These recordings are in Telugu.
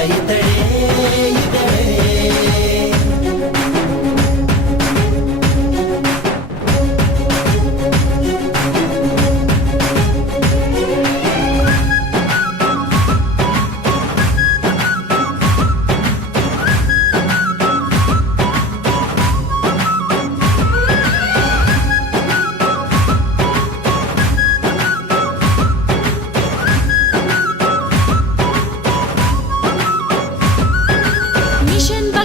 Olha tem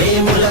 అతడే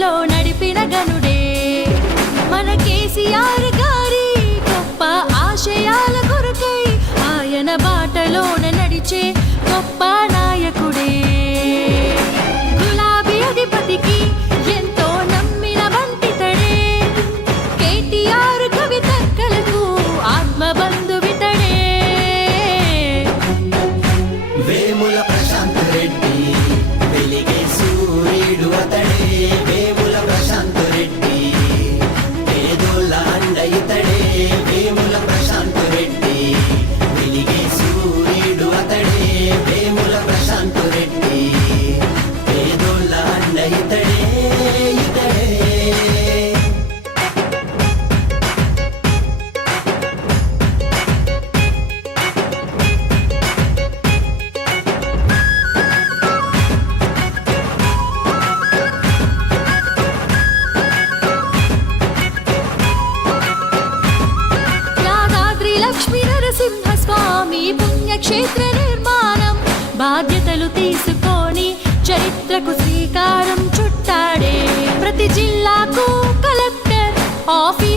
పదంలో నడిపిన గనుడే. మన కేసీఆర్ గారి గొప్ప ఆశయాల కొరకై ఆయన బాటలోన నడిచే గొప్ప క్షేత్ర నిర్మాణం బాధ్యతలు తీసుకొని చరిత్రకు శ్రీకారం చుట్టాడే ప్రతి జిల్లాకు కలెక్టర్ ఆఫీస్